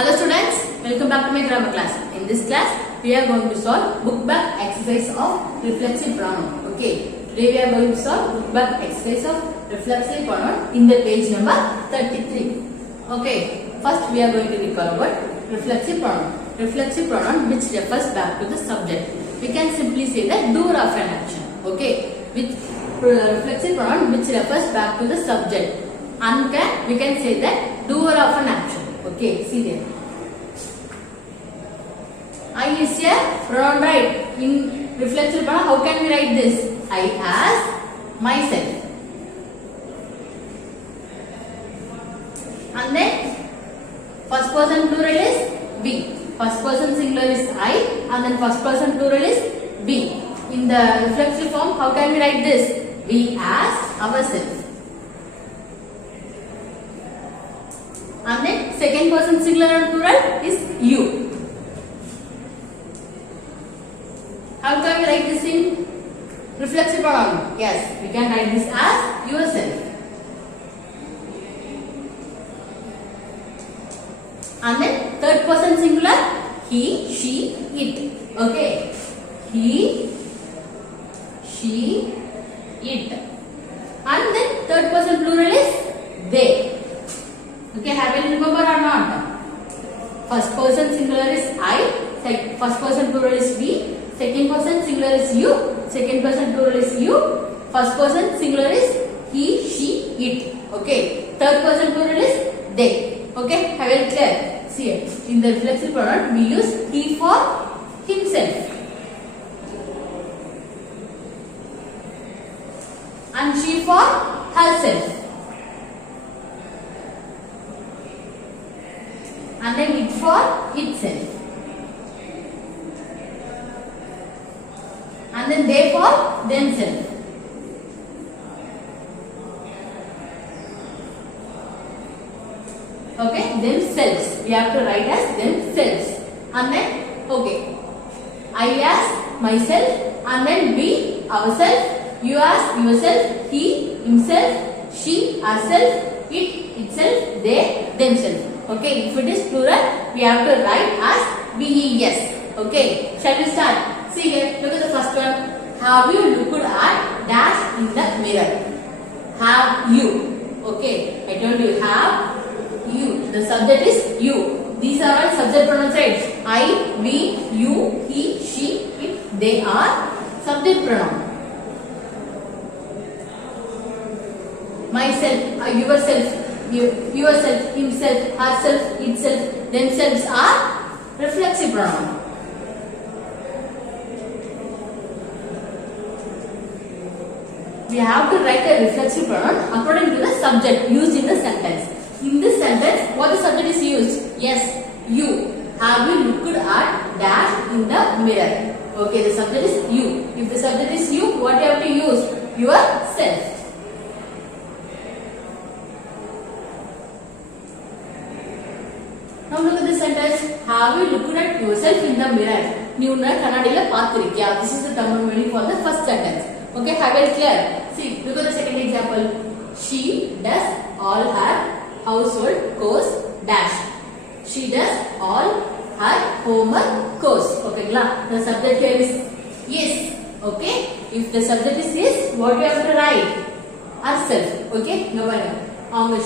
Hello students, welcome back to my grammar class. In this class, we are going to solve book back exercise of reflexive pronoun. Okay, today we are going to solve book back exercise of reflexive pronoun in the page number 33. Okay, first we are going to recall about reflexive pronoun. Reflexive pronoun which refers back to the subject. We can simply say the doer of an action. Okay, with reflexive pronoun which refers back to the subject. And we can say that doer of an action. Okay, see there. I is a pronoun, right? In reflexive pronoun, how can we write this? I as myself. And then first person plural is we. First person singular is I, and then first person plural is we. In the reflexive form, how can we write this? We as ourselves. And then second person singular and plural is you. How can we write this in reflexive pronoun? Yes, we can write this as yourself. And then third person singular, he, she, it. Okay, he, she, it. And then third person plural is they. Okay, have you remember or not? First person singular is I, first person plural is we, second person singular is you, second person plural is you, first person singular is he, she, it. Okay, third person plural is they. Okay, have you clear? See here, in the reflexive pronoun we use he for himself and she for herself. And then it for itself. And then they for themselves. Okay, themselves. We have to write as themselves. And then, okay, I as myself, and then we ourselves, you as yourself, he himself, she herself, it itself, they themselves. Okay, if it is plural, we have to write as VES. Okay, shall we start? See here, look at the first one. Have you looked at dash in the mirror? Have you? Okay, I told you have you. The subject is you. These are all subject pronouns, right? I, we, you, he, she, it. They are subject pronoun. Myself, yourself. Yourself, himself, herself, itself, themselves are reflexive pronoun. We have to write a reflexive pronoun according to the subject used in the sentence. In this sentence, what the subject is used? Yes, you. Have you looked at dash in the mirror? Okay, the subject is you. If the subject is you, what you have to use? Yourself. Now look at this sentence. Have you looked at yourself in the mirror? You kannadiyila paathirikya. This is the terminology for the first sentence. Okay, have it clear? See, look at the second example. She does all her household chores dash. She does all her homework chores. Okay, the subject here is yes. Okay, if the subject is yes, what you have to write? Herself. Okay,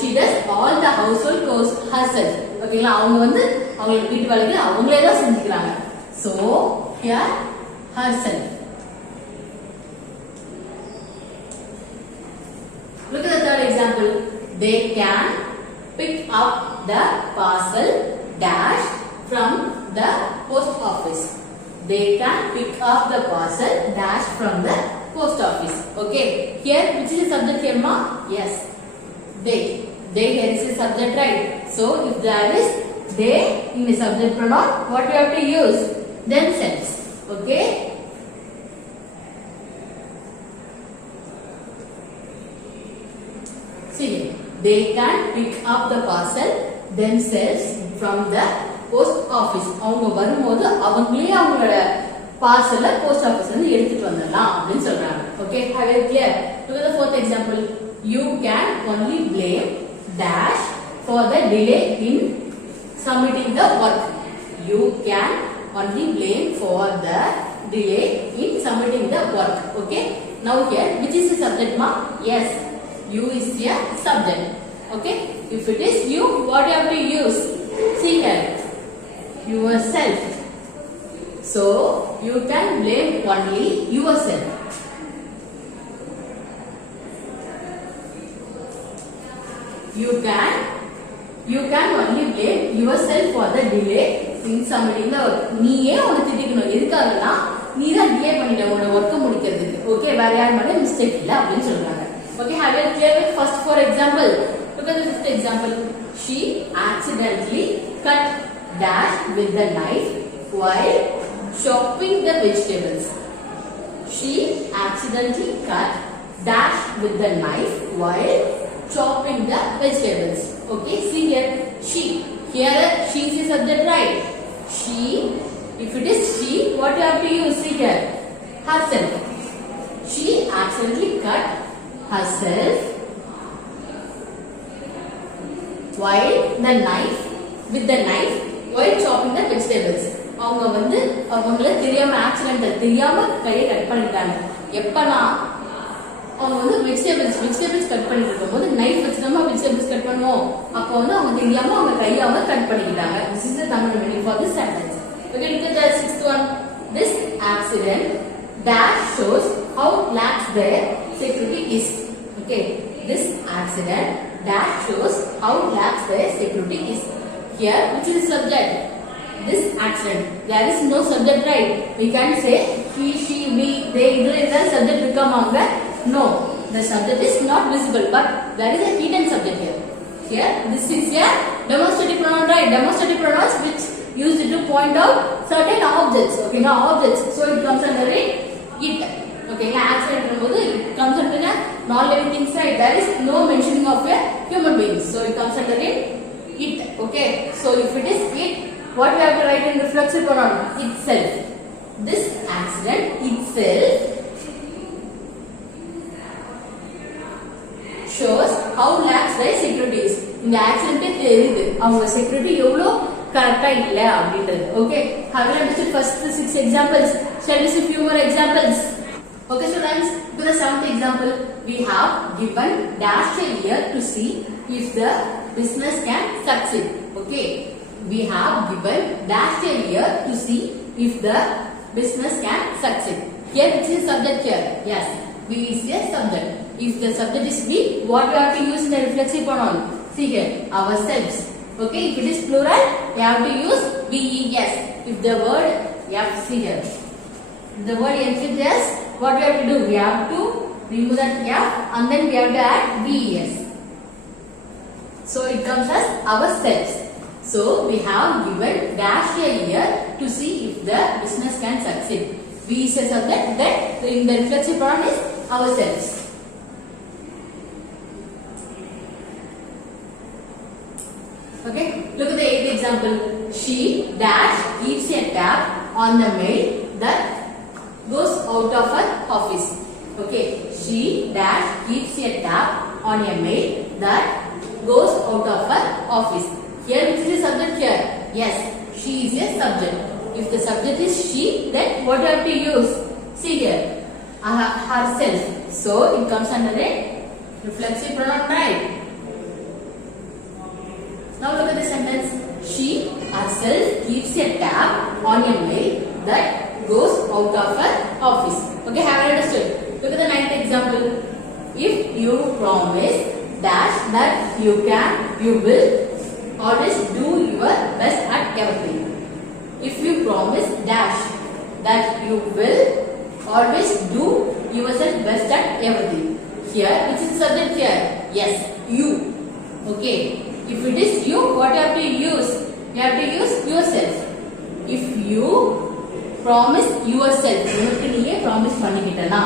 she does all the household chores herself. Okay, so here herself. Look at the third example. They can pick up the parcel dash from the post office. They can pick up the parcel dash from the post office. Okay, here which is the subject here, ma? Yes, they. They here is the subject, right? So if there is they in the subject pronoun, what we have to use? Themselves. Okay. See, they can pick up the parcel themselves from the post office. அவங்க வரும்போது அவங்களே அவங்களோட பார்சல post office ல இருந்து எடுத்துட்டு வந்துடலாம் அப்படினு சொல்றாங்க. Okay, have it clear? Look at the fourth example. You can only blame dash for the delay in submitting the work. You can only blame for the delay in submitting the work. Okay. Now here, which is the subject ma? Yes, you is a subject. Okay. If it is you, what you have to use? See here, yourself. So you can blame only yourself. You can only blame yourself for the delay in submitting the work. நீயே உன்னை திட்டிக்கணும். எதுக்காகனா நீ தான் delay பண்ணிட்ட உன்னோட வர்க்க முடிக்கிறதுக்கு. Okay, வேற யார் மேல மிஸ்டேக் இல்ல அப்படின்னு சொல்றாங்க. Okay, have you clear with first for example? Look at the fifth example. She accidentally cut dash with the knife while chopping the vegetables. She accidentally cut dash with the knife while chopping the vegetables. Okay, see here, she. Here she is a subject, right? She. If it is she, what you have to use? See here, herself. She accidentally cut herself while the knife with the knife while chopping the vegetables. அவங்க வந்து அவங்கள தெரியாம accident தெரியாம கையை cut பண்ணிட்டாங்க. எப்பனா அவங்க வந்து வெஜிடபிள்ஸ் கட் பண்ணிட்டு இருக்கும்போது நைஃப் வச்சு நம்ம வெஜிடபிள்ஸ் கட் பண்ணுவோம். அப்போ வந்து அவங்க தெரியாம அவங்க கையை அவங்க கட் பண்ணிக்கிட்டாங்க. This is the Tamil meaning for this sentence. Okay, look at the sixth one. This accident dash shows how lax their security is. Okay, this accident dash shows how lax their security is. Here, which is the subject? This accident. There is no subject, right? We can say he, she, we, they. Either subject become longer. No, the subject is not visible, but there is a hidden subject here. Here, this is a demonstrative pronoun, right? Demonstrative pronouns which used to point out certain objects. Okay, now objects. So it comes under it. Okay, accident it comes under a non-living things, right? There is no mentioning of a human being. So it comes under it. Okay, so if it is it, what we have to write in reflexive pronoun? Itself. This accident itself shows how lax their security is. இந்த accident தெரியுது அவங்க security எவ்வளவு கரெக்டா இல்ல அப்படின்றது. Okay, have you understood first 6 examples? Shall we see few more examples? Okay students, to the 7th example, we have given dash a year to see if the business can succeed. Okay, we have given dash a year to see if the business can succeed. Here which is subject here? Yes, we is a subject. If the subject is we, what we have to use in the reflexive pronoun? See here, ourselves. Okay, if it is plural, we have to use VES. If the word, you have to see here. If the word ends with S, what we have to do? We have to remove that F and then we have to add VES. So it comes as ourselves. So we have given dash a year to see if the business can succeed. We is a subject, then in the reflexive pronoun is ourselves. Okay, look at the 8th example. She dash keeps a tab on the mail that goes out of her office. Okay, she dash keeps a tab on a mail that goes out of her office. Here which is the subject here? Yes, she is a subject. If the subject is she, then what do you have to use? See here, herself. So it comes under a reflexive pronoun, right? Now look at the sentence. She herself keeps a tab on a mail that goes out of her office. Okay, have you understood? Look at the 9th example. If you promise dash that you will always do your best at everything. If you promise dash that you will always do yourself best at everything. Here, which is the subject here? Yes, you. Okay. If it is you, what you have to use? You have to use yourself. If you promise yourself, உனக்கு நீயே promise பண்ணிக்கிட்டனா.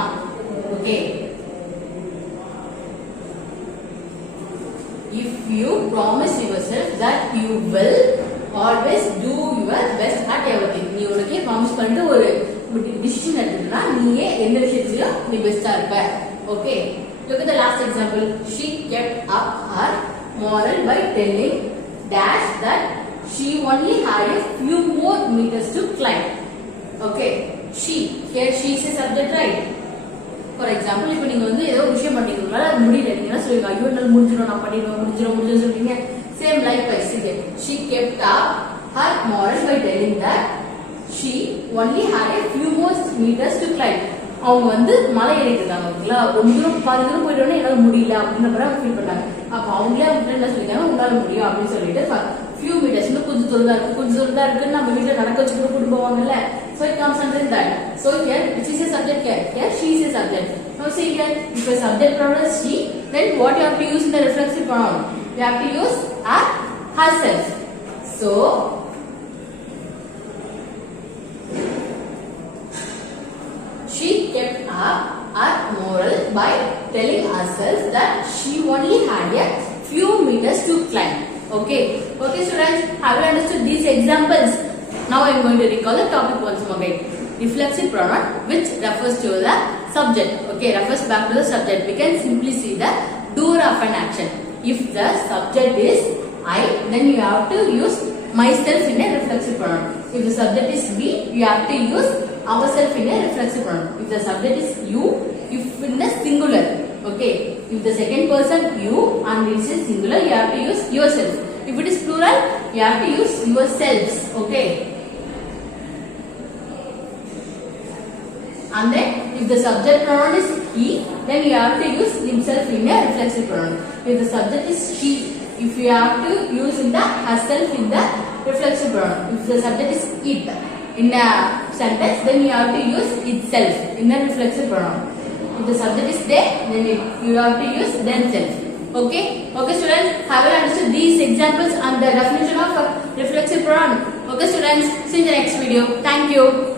Okay. If you promise yourself that you will always do your best at everything. நீ உனக்கே promise பண்ணிட்டு ஒரு decision எடுத்துட்டா நீயே எந்த விஷயத்திலயும் நீ பெஸ்டா இருப்ப. Okay. Look at the last example. She kept up her moral by telling dash that she only had a few more meters to climb. Okay, she, here she is a subject, right? For example, இப்போ நீங்க வந்து ஏதோ விஷயம் பண்ணீங்களா முடியல நீங்க சொல்லுங்க ஐயோ என்னால முடிஞ்சிரும் நான் பண்ணிடுவேன் முடிஞ்சிரும் சொல்றீங்க. Same likewise here. She kept up her moral by telling that she only had a few more meters to climb. அவங்க வந்து மலை ஏறிட்டு இருக்காங்க ரொம்ப தூரம் பாதி தூரம் போயிட்டோன்னே என்னால முடியல அப்படின்ற மாதிரி ஃபீல் பண்ணாங்க. அப்ப அவங்களே அவங்க என்ன சொல்லிட்டாங்க உங்களால முடியும் அப்படின்னு சொல்லிட்டு few meters இன்னும் கொஞ்சம் தூரம் தான் இருக்குன்னு நம்ம வீட்டுல நடக்க வச்சு கூட கூட்டு போவாங்கல்ல. So it comes under that. So here which is a subject here? Here she is a subject. Now see here, if a subject pronoun is she, then what you have to use in the reflexive pronoun? You have to use herself. So she kept up her moral by telling herself that she only had a few meters to climb. Okay students, have you understood these examples? Now I am going to recall the topic once more again. Reflexive pronoun which refers to the subject. Okay, refers back to the subject. We can simply see the doer of an action. If the subject is I, then you have to use myself in a reflexive pronoun. If the subject is we, you have to use ourselves in a reflexive pronoun. If the subject is you, if in a singular. Okay, if the second person you and it is singular, you have to use yourself. If it is plural, you have to use yourselves. Okay, and then if the subject pronoun is he, then you have to use himself in a reflexive pronoun. If the subject is she, if you have to use in the herself in the reflexive pronoun. If the subject is it in a sentence, then you have to use itself in the reflexive pronoun. If the subject is they, then you have to use themselves. Okay students, have you understood these examples and the definition of reflexive pronoun? Okay students, see you in the next video. Thank you.